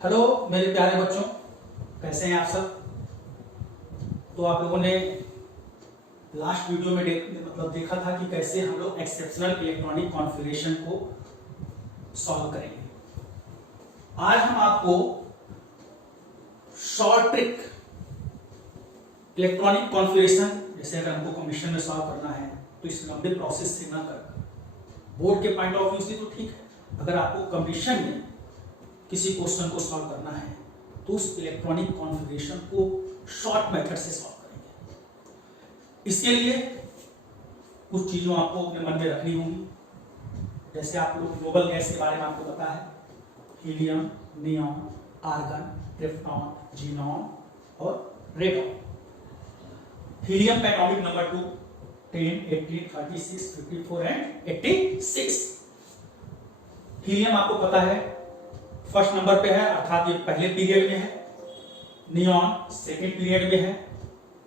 Hello मेरे प्यारे बच्चों, कैसे हैं आप सब। तो आप लोगों ने लास्ट वीडियो में देखा था कि कैसे हम लोग एक्सेप्शनल इलेक्ट्रॉनिक कॉन्फ़िगरेशन को सॉल्व करेंगे। आज हम आपको शॉर्ट ट्रिक इलेक्ट्रॉनिक कॉन्फ़िगरेशन, जैसे अगर हमको कंडीशन में सॉल्व करना है तो इस लंबे प्रोसेस से ना कर, बोर्ड के पॉइंट ऑफ व्यू से तो ठीक है, अगर आपको कंडीशन में किसी क्वेश्चन को सॉल्व करना है तो उस इलेक्ट्रॉनिक कॉन्फ़िगरेशन को शॉर्ट मेथड से सॉल्व करेंगे। इसके लिए कुछ चीज़ों आपको अपने मन में रखनी होंगी। जैसे आप लोग नोबल गैस के बारे में आपको पता है, helium, neon, argon, krypton, xenon और रेडॉन। हीलियम का एटॉमिक नंबर 2 10, 18, 36, 54 एंड 86। हीलियम आपको पता है फर्स्ट नंबर पे है, अर्थात ये पहले पीरियड में है। नियॉन सेकंड पीरियड में है,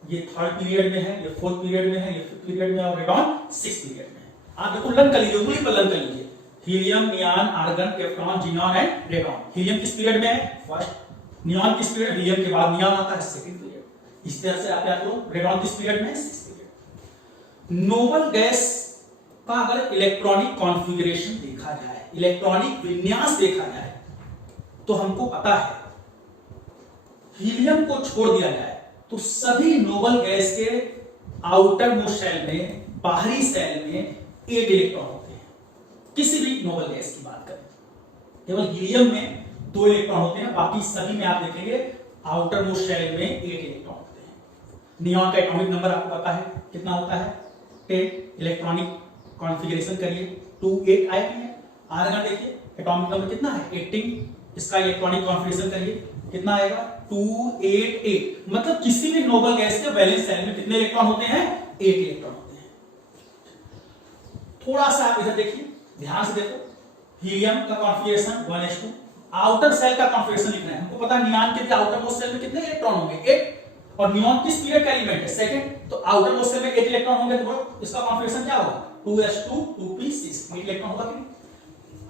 ये थर्ड पीरियड में है, ये फोर्थ पीरियड में है, ये फिफ्थ पीरियड में है और रेडॉन सिक्स्थ पीरियड में है। आप देखो लन कर लीजिए, उंगली पर लन कर लीजिए। Helium, neon, argon, krypton, xenon and radon. Helium किस पीरियड में है? फर्स्ट। नियॉन किस पीरियड? हीलियम के बाद नियॉन आता है, सेकंड पीरियड। इस तरह से आप याद करो। रेडॉन किस पीरियड में है? Sixth period. नोबल गैस का अगर इलेक्ट्रॉनिक कॉन्फ़िगरेशन देखा जाए, इलेक्ट्रॉनिक विन्यास देखा जाए, तो हमको पता है हीलियम को छोड़ दिया जाए तो सभी नोबल गैस के आउटर मोस्ट सेल में, बाहरी सेल में 8 इलेक्ट्रॉन होते हैं। किसी भी नोबल गैस की बात करें, केवल हीलियम में 2 इलेक्ट्रॉन होते हैं, बाकी सभी में आप देखेंगे आउटर मोस्ट सेल में 8 इलेक्ट्रॉन होते हैं। नियॉन का एटॉमिक नंबर आपको पता है कितना होता है? 10। इलेक्ट्रॉनिक कॉन्फ़िगरेशन करिए 2 8 आए हैं। आर्गन देखिए एटॉमिक नंबर कितना है? 18। इसका इलेक्ट्रॉनिक कॉन्फ़िगरेशन करिए कितना आएगा? 2 8 8। मतलब किसी भी नोबल गैस के वैलेंस सेल में कितने इलेक्ट्रॉन होते हैं? 8 इलेक्ट्रॉन होते हैं। थोड़ा सा आप इधर देखिए, ध्यान से देखो। हीलियम का कॉन्फ़िगरेशन 1s2। आउटर सेल का कॉन्फ़िगरेशन लिखना है हमको। पता है नियॉन के आउटर मोस्ट सेल में कितने इलेक्ट्रॉन होंगे? 8। और नियॉन किस पीरियड का एलिमेंट है? सेकंड। तो आउटर मोस्ट सेल में 8 इलेक्ट्रॉन होंगे तो बोलो इसका कॉन्फ़िगरेशन क्या होगा? 2s2 2p6। 8 इलेक्ट्रॉन होगा कि नहीं?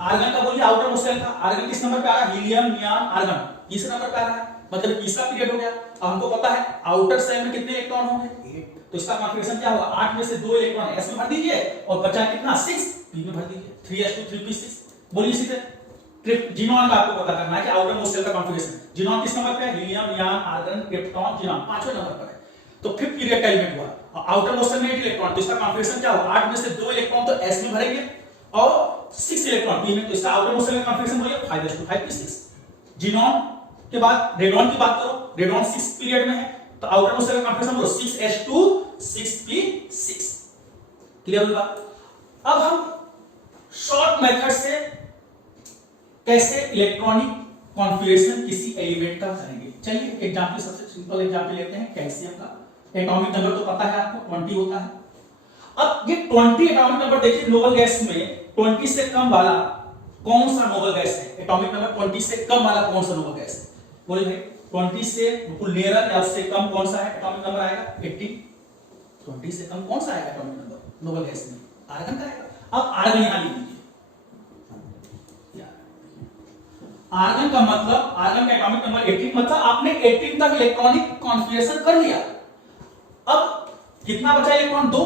आर्गन का बोलिए आउटर मोस्ट सेल का। आर्गन किस नंबर पे आ रहा है? हीलियम, नियॉन, आर्गन तीसरे नंबर पे आ रहा है, मतलब तीसरा पीरियड हो गया। अब हमको पता है आउटर सेल में कितने इलेक्ट्रॉन होंगे? 8। तो इसका कॉन्फ़िगरेशन क्या होगा? 8 में से 2 इलेक्ट्रॉन s में भर दीजिए और बचा कितना? 6 p में भर दीजिए। 3s2 3p6। बोलिए सीधे। जीनॉन का आपको पता करना है कि आउटर मोस्ट सेल का कॉन्फ़िगरेशन। जीनॉन किस नंबर पे है? Helium, neon, argon, krypton, xenon पांचवें नंबर पर है। तो फिफ्थ पीरियड का एलिमेंट हुआ और आउटर मोस्ट सेल में 8 इलेक्ट्रॉन, तो इसका कॉन्फ़िगरेशन क्या होगा? 8 में से 2 इलेक्ट्रॉन तो s में भरेंगे और 6 इलेक्ट्रॉन p में, तो इसका आउटर मोस्ट सेल का कॉन्फ़िगरेशन बोलिए 5s2 5p6। जीनॉन के बाद रेडॉन की बात करो, रेडॉन 6 पीरियड में है तो आउटर मोस्ट सेल का कॉन्फ़िगरेशन बोलो 6s2 6p6। क्लियर हुई बात? अब हम शॉर्ट मेथड से कैसे इलेक्ट्रॉनिक कॉन्फ़िगरेशन किसी एलिमेंट का करेंगे। चलिए एग्जांपल, सबसे सिंपल एग्जांपल लेते हैं कैल्शियम का। एटॉमिक नंबर तो पता है आपको 20 होता है। अब ये 20 एटॉमिक नंबर देखिए, नोबल गैस में 20 से कम वाला कौन सा नोबल गैस है? एटॉमिक नंबर 20 से कम वाला कौन सा नोबल गैस है? बोलिए भाई 20 से बिल्कुल नियर या उससे कम कौन सा है एटॉमिक नंबर आएगा? 18। 20 से कम कौन सा आएगा एटॉमिक नंबर नोबल गैस में? आर्गन का आएगा। अब आर्गन यहां लिख लीजिए। आर्गन का मतलब, आर्गन का एटॉमिक नंबर 18, मतलब आपने 18 तक इलेक्ट्रॉनिक कॉन्फ़िगरेशन कर लिया। अब कितना बचा इलेक्ट्रॉन? 2।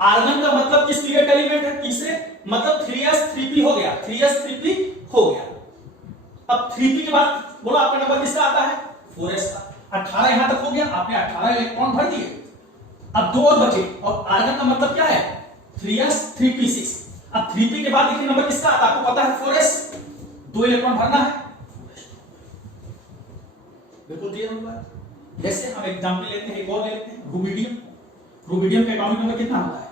आर्गन का मतलब किस पीरियड का एलिमेंट है? तीसरे, मतलब 3s 3p हो गया, 3s 3p हो गया। अब 3p के बाद बोलो आपका नंबर किसका आता है? 4s का। 18 यहां तक हो गया, आपने 18 इलेक्ट्रॉन भर दिए। अब 2 और बचे और आर्गन का मतलब क्या है? 3s 3p6। अब 3p के बाद देखिए नंबर किसका आता है? आपको पता है 4s, 2 इलेक्ट्रॉन भरना है। बिल्कुल क्लियर होगा। जैसे हम एग्जांपल लेते हैं, एक और ले लेते हैं रुबिडियम। रुबिडियम का एटॉमिक नंबर कितना होता है?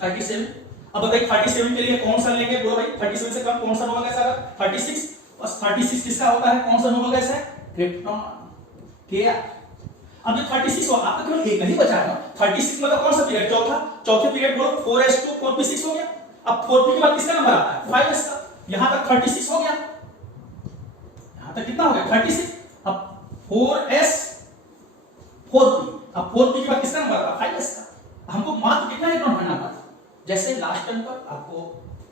37। अब बताइए 37 के लिए कौन सा लेंगे? बोलो भाई 37 से कम कौन सा नोबल गैस आएगा? 36। बस 36 किसका होता है? कौन सा नोबल गैस है? क्रिप्टॉन। क्या अब ये 36 हो, आपका केवल एक नहीं बचा है। 36 मतलब कौन सा पीरियड? चौथा। चौथे पीरियड बोलो 4s2 4p6 हो गया। अब 4p के बाद किसका नंबर आता है? 5s का। यहां तक 36 हो गया, यहां तक कितना हो गया? 36। अब 4s 4p, अब 4p के बाद किसका नंबर आता है? 5s का। हमको मात्र कितना इलेक्ट्रॉन भरना था? जैसे लास्ट टाइम पर आपको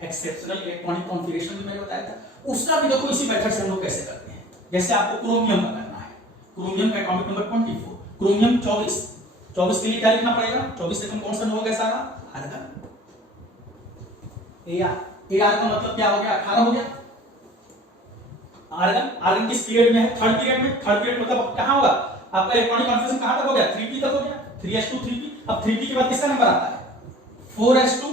एक्सेप्शनल इलेक्ट्रॉनिक कॉन्फ़िगरेशन भी मैंने बताया था, उसका भी देखो इसी मेथड से हम लोग कैसे करते हैं। जैसे आपको क्रोमियम का करना है, क्रोमियम का एटॉमिक नंबर 24, क्रोमियम 24, 24 के लिए क्या लिखना पड़ेगा, 24 से कम कौन सा हो गया सारा, आर्गन। AR का मतलब क्या हो गया, 18 हो गया। आर्गन किस पीरियड में है, थर्ड पीरियड में। थर्ड पीरियड मतलब कहां होगा आपका इलेक्ट्रॉनिक कॉन्फिगरेशन, कहां तक हो गया, 3p तक हो गया, 3s2 3p। अब 3p के बाद किसका नंबर आता है, 4s2,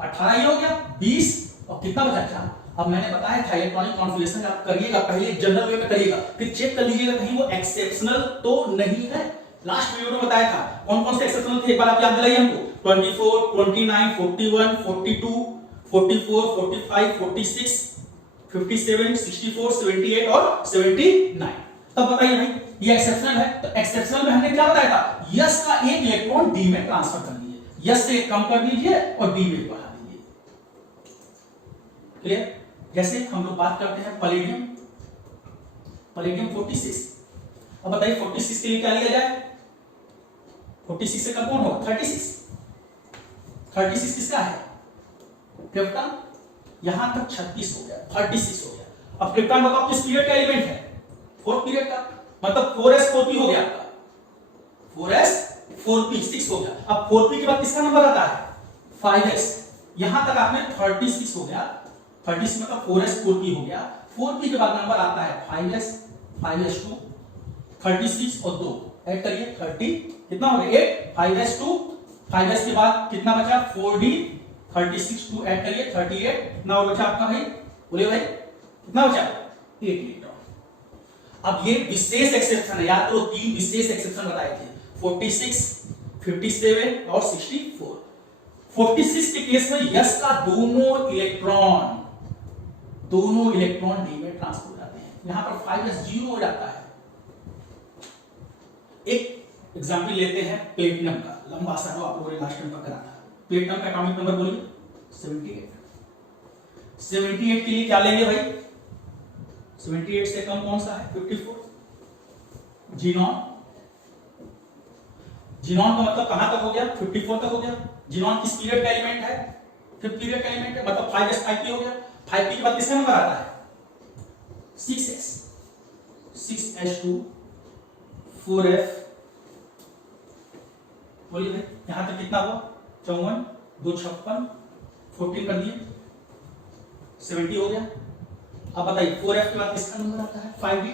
18 ही हो गया, 20 और कितना बचा 4। अब मैंने बताया था इलेक्ट्रॉनिक कॉन्फिगरेशन आप करिएगा पहले जनरल वे में करिएगा, फिर चेक कर लीजिएगा कहीं वो एक्सेप्शनल तो नहीं है। लास्ट वीडियो में बताया था कौन कौन से एक्सेप्शनल थे, एक बार आप याद दिलाइए हमको। 24, 29, 41, 42, 44, 45, 46, 57, 64, 78 और 79। तब बताइए भाई ये एक्सेप्शनल है, तो एक्सेप्शनल में हमने क्या बताया था, यस का एक इलेक्ट्रॉन डी में ट्रांसफर कर दीजिए, यस से कम कर दीजिए और डी में बढ़ा दीजिए। क्लियर। जैसे हम लोग बात करते हैं पैलेडियम, पैलेडियम 46। अब बताइए 46 के लिए क्या लिया जाए, 46 से कम कौन होगा, 36। 36 किसका है, क्रिप्टन। यहां तक 36 हो गया, 36 हो गया। अब क्रिप्टन बताओ किस पीरियड का एलिमेंट है, फोर्थ पीरियड का, मतलब 4s 4p हो गया आपका, 4s 4p 6 हो गया। अब 4p के बाद किसका नंबर आता है, 5s। यहां तक आपने 36 हो गया, 36 मतलब 4s 4p हो गया। 4p के बाद नंबर आता है 5s, 5s2, 36 और 2 ऐड करिए 30, कितना हो गया 8, 5s2, 5s के बाद कितना बचा 4d, 36 2 ऐड करिए 38, कितना बचा आपका भाई, बोलिए भाई कितना बचा 8 इलेक्ट्रॉन। अब ये विशेष एक्सेप्शन है, याद करो 3 विशेष एक्सेप्शन बताए थे, 46, 57 और 64। 46 के केस में यस का दोनों इलेक्ट्रॉन डी में ट्रांसफर हो जाते हैं, यहां पर 5s 0 हो जाता है। एक एग्जांपल लेते हैं प्लेटिनम का, लंबा सा जो आप लोगों ने लास्ट टाइम पर करा था। प्लेटिनम का एटॉमिक नंबर बोलिए 78। 78 के लिए क्या लेंगे भाई, 78 से कम कौन सा है, 54। जीनॉन, जीनॉन का मतलब कहां तक हो गया, 54 तक हो गया। जीनॉन किस पीरियड का एलिमेंट है, फिफ्थ पीरियड का एलिमेंट है, मतलब 5s 5p हो गया। 5p के बाद किसका नंबर आता है, 6s, 6s2, 4f। बोलिए भाई यहां तक कितना हुआ, 54, 2 56, 14 कर दिए, 70 हो गया। अब बताइए 4f के बाद किसका नंबर आता है, 5d,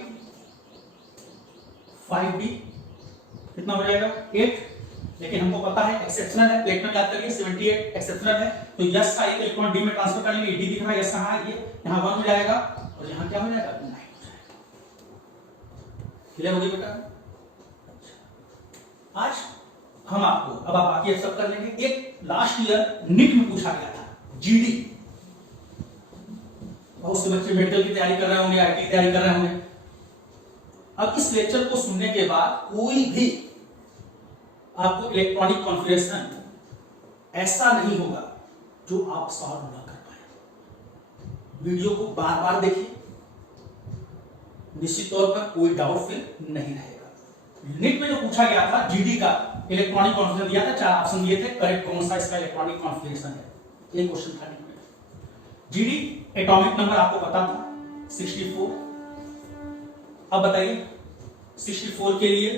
5d कितना हो जाएगा 8। लेकिन हमको पता है एक्सेप्शनल है, प्लेटिनम याद करिए 78 एक्सेप्शनल है, तो यस का एक इलेक्ट्रॉन डी में ट्रांसफर कर लेंगे, डी दिख रहा है यस कहां है, ये यहां 1 हो जाएगा और यहां क्या हो जाएगा 9 हो जाएगा। क्लियर हो गई बेटा। आज हम आपको अब आप बाकी सब कर लेंगे। एक लास्ट ईयर नीट में पूछा गया था जीडी, बहुत से बच्चे मेडिकल की तैयारी कर रहे होंगे, आईटी की तैयारी कर रहे होंगे। अब इस लेक्चर को सुनने के बाद कोई भी आपको इलेक्ट्रॉनिक कॉन्फ़िगरेशन ऐसा नहीं होगा जो आप सॉल्व ना कर पाए। वीडियो को बार बार देखिए, निश्चित तौर पर कोई डाउट फिर नहीं रहेगा। नीट में जो पूछा गया था जीडी का इलेक्ट्रॉनिक कॉन्फ़िगरेशन दिया था, 4 ऑप्शन दिए थे, करेक्ट कौन सा इसका इलेक्ट्रॉनिक कॉन्फ़िगरेशन है, ये क्वेश्चन था नीट में। जीडी एटॉमिक नंबर आपको पता था 64। अब बताइए 64 के लिए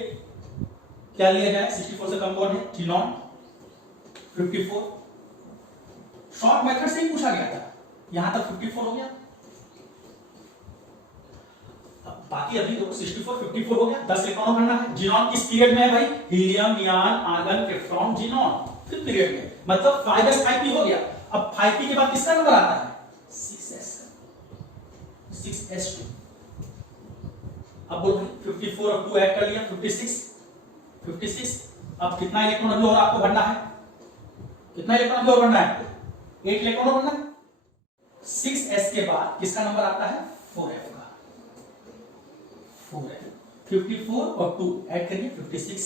क्या लिया जाए, 64 से कम कौन है, जीनॉन। 54 शॉर्ट मेथड से ही पूछा गया था, यहां तक 54 हो गया। अब बाकी अभी तो 64 54 हो गया, 10 इलेक्ट्रॉन भरना है। जीनॉन किस पीरियड में है भाई, helium, neon, argon, krypton, xenon fifth period में, मतलब 5s 5p हो गया। अब 5p के बाद किसका नंबर आता है, 6s, 6s2। अब बोल 54 और 2 ऐड कर लिया 56, 56। अब कितना इलेक्ट्रॉन अभी और आपको भरना है, कितना इलेक्ट्रॉन अभी और भरना है आपको, 8 इलेक्ट्रॉन और भरना है। 6s के बाद किसका नंबर आता है, 4f का, 4f। 54 और 2 ऐड करिए 56,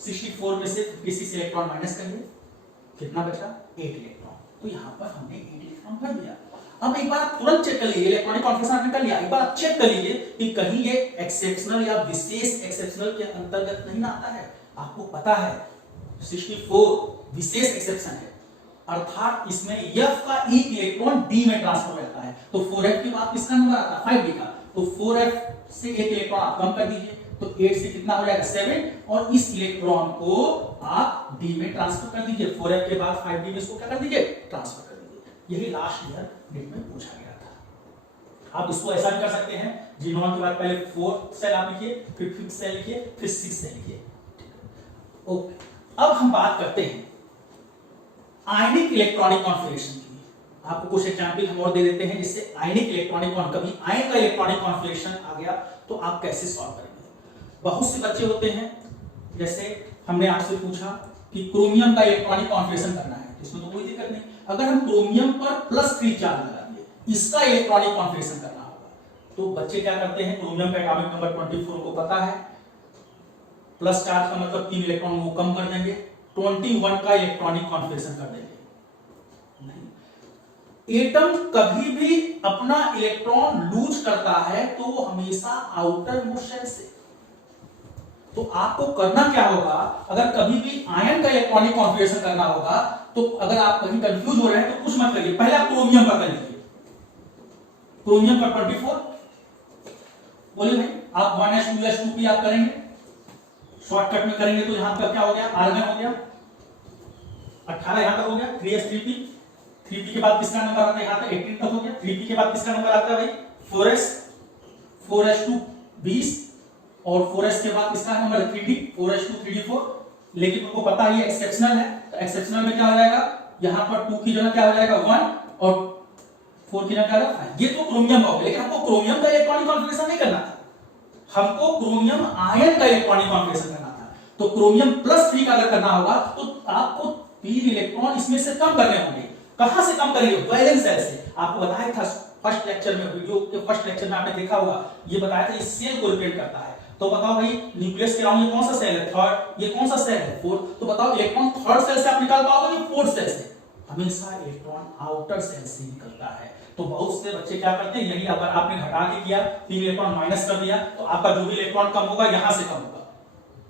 64 में से 56 इलेक्ट्रॉन माइनस करिए, कितना बचा 8 इलेक्ट्रॉन। तो यहां पर हमने 8 इलेक्ट्रॉन भर दिया। अब एक बार तुरंत चेक कर लीजिए, इलेक्ट्रॉनिक कॉन्फ़िगरेशन आपने कर लिया, एक बार चेक कर लीजिए कि कहीं ये एक्सेप्शनल या विशेष एक्सेप्शनल के अंतर्गत नहीं आता है। आपको पता है 64 विशेष एक्सेप्शन है, अर्थात इसमें F का एक इलेक्ट्रॉन D में ट्रांसफर हो जाता है। तो 4F के बाद किसका नंबर आता है 5D का, तो 4F से एक इलेक्ट्रॉन आप कम कर दीजिए, तो 8 से कितना हो जाएगा 7, और इस इलेक्ट्रॉन को आप D में ट्रांसफर कर दीजिए। 4F के बाद 5D में इसको क्या कर दीजिए, ट्रांसफर कर दीजिए। यही लास्ट ईयर नीट में पूछा गया था। आप इसको ऐसा भी कर सकते हैं, G1 के बाद पहले 4 सेल आप लिखिए, फिर 5 सेल लिखिए, फिर 6 सेल लिखिए। ओके, अब हम बात करते हैं आयनिक इलेक्ट्रॉनिक कॉन्फ़िगरेशन की। आपको कुछ एग्जांपल हम और दे देते हैं जिससे आयनिक इलेक्ट्रॉनिक कभी आयन का इलेक्ट्रॉनिक कॉन्फ़िगरेशन आ गया तो आप कैसे सॉल्व करेंगे। बहुत से बच्चे होते हैं, जैसे हमने आपसे पूछा कि क्रोमियम का इलेक्ट्रॉनिक कॉन्फ़िगरेशन करना है, इसमें तो कोई दिक्कत नहीं। अगर हम क्रोमियम पर +3 चार्ज लगा दिए, इसका इलेक्ट्रॉनिक कॉन्फ़िगरेशन करना होगा, तो बच्चे क्या करते हैं, क्रोमियम का एटॉमिक नंबर 24 को पता है, प्लस चार्ज का मतलब 3 इलेक्ट्रॉन वो कम कर देंगे, 21 का इलेक्ट्रॉनिक कॉन्फ़िगरेशन कर देंगे। नहीं, एटम कभी भी अपना इलेक्ट्रॉन लूज करता है तो वो हमेशा आउटर मोस्ट शेल से। तो आपको करना क्या होगा, अगर कभी भी आयन का इलेक्ट्रॉनिक कॉन्फ़िगरेशन करना होगा तो अगर आप कहीं कंफ्यूज हो रहे हैं तो कुछ मत करिए, पहले आप क्रोमियम का कर लीजिए। क्रोमियम का 24 बोलिए भाई, आप 1s2s2 भी आप करेंगे, शॉर्टकट में करेंगे तो यहां पर क्या हो गया, आर्गन हो गया, 18 यहां तक हो गया, 3s3p, 3p के बाद किसका नंबर आता है यहां तक 18 तक हो गया, 3p के बाद किसका नंबर आता है भाई 4s, 4s2 20, और 4s के बाद किसका नंबर है 3d, 4s2 3d4। लेकिन उनको पता ही एक्सेप्शनल है, तो एक्सेप्शनल में क्या हो जाएगा, यहां पर 2 की जगह क्या हो जाएगा 1 और 4 की जगह क्या होगा 5। ये तो क्रोमियम का हो गया, लेकिन हमको क्रोमियम का इलेक्ट्रॉनिक कॉन्फ़िगरेशन नहीं करना था, हमको क्रोमियम आयन का इलेक्ट्रॉनिक कॉन्फ़िगरेशन करना था। तो क्रोमियम +3 का अगर करना होगा तो आपको 3 इलेक्ट्रॉन इसमें से कम करने होंगे। कहां से कम करेंगे, वैलेंस शेल से। आपको बताया था फर्स्ट लेक्चर में, वीडियो के फर्स्ट लेक्चर में आपने देखा होगा, ये बताया था इस सेल को रिप्रेजेंट करता है। तो बताओ भाई, न्यूक्लियस के अराउंड ये कौन सा सेल है, थर्ड, ये कौन सा सेल है, फोर्थ। तो बताओ इलेक्ट्रॉन थर्ड सेल से आप निकाल पाओगे कि फोर्थ सेल से? हमेशा इलेक्ट्रॉन आउटर सेल से निकलता है। तो बहुत से बच्चे क्या करते हैं, यही अगर आपने घटा के किया, 3 इलेक्ट्रॉन माइनस कर दिया, तो आपका जो भी इलेक्ट्रॉन कम होगा यहां से कम होगा।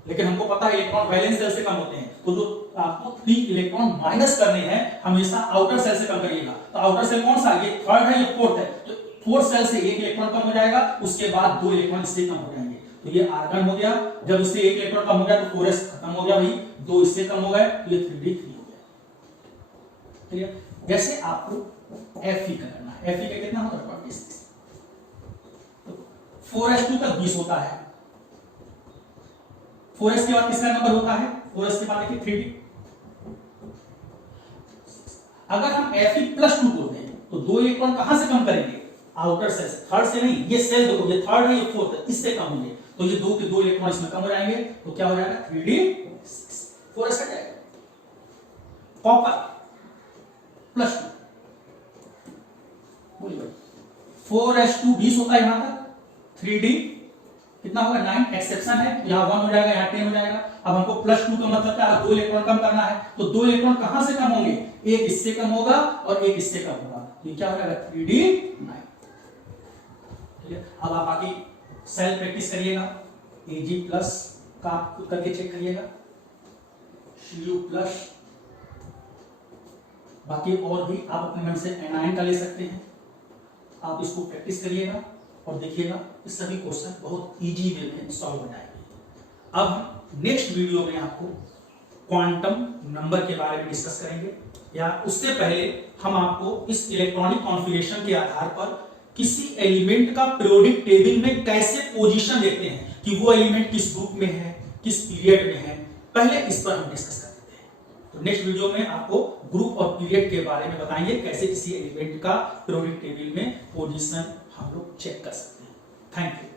लेकिन हमको पता है इलेक्ट्रॉन वैलेंस सेल से कम होते हैं, तो जो आपको 3 इलेक्ट्रॉन माइनस करने हैं हमेशा आउटर सेल से कम करिएगा। तो आउटर सेल कौन सा, ये थर्ड है, ये फोर्थ है, तो फोर्थ सेल से 1 इलेक्ट्रॉन कम हो जाएगा, उसके बाद 2 इलेक्ट्रॉन इससे कम हो जाएंगे। तो ये आर्गन हो गया, जब इससे 1 इलेक्ट्रॉन कम हो गया तो 4s खत्म हो गया भाई, 2 इससे कम हो गए तो ये 3d3 हो गया। ठीक है, जैसे आपको Fe का करना है, Fe का कितना होता है 26, तो 4s2 तक 20 होता है, 4s के बाद किसका नंबर होता है, 4s के बाद देखिए 3d। अगर हम Fe+2 को दें तो 2 इलेक्ट्रॉन कहां से कम करेंगे, आउटर सेल से, थर्ड से नहीं। ये सेल देखो, ये थर्ड है, ये फोर्थ है, इससे कम होंगे, तो ये 2 के 2 इलेक्ट्रॉन इसमें कम हो जाएंगे, तो क्या हो जाएगा 3d6, 4s हट जाएगा। कॉपर +2 बोलिए, 4s2 20 होता है यहां तक, 3d कितना होगा 9, एक्सेप्शन है, यहां 1 हो जाएगा, यहां 10 हो जाएगा। अब हमको +2 का मतलब क्या है, 2 इलेक्ट्रॉन कम करना है, तो 2 इलेक्ट्रॉन कहां से कम होंगे, एक इससे कम होगा और एक इससे कम होगा, तो ये क्या हो जाएगा 3d9। ठीक है, अब आप बाकी सेल प्रैक्टिस करिएगा, Ag+ का खुद करके चेक करिएगा, Cu+, बाकी और भी आप अपने मन से एनायन का ले सकते हैं। आप इसको प्रैक्टिस करिएगा और देखिएगा कि सभी क्वेश्चन बहुत इजी वे में सॉल्व हो जाएंगे। अब हम नेक्स्ट वीडियो में आपको क्वांटम नंबर के बारे में डिस्कस करेंगे, या उससे पहले हम आपको इस इलेक्ट्रॉनिक कॉन्फ़िगरेशन के आधार पर किसी एलिमेंट का पीरियोडिक टेबल में कैसे पोजीशन देखते हैं कि वो एलिमेंट किस ग्रुप में है, किस पीरियड में है, पहले इस पर हम डिस्कस कर लेते हैं। तो नेक्स्ट वीडियो में आपको ग्रुप और पीरियड के बारे में बताएंगे, कैसे किसी एलिमेंट का पीरियोडिक टेबल में पोजीशन हम लोग चेक कर सकते हैं। Thank you.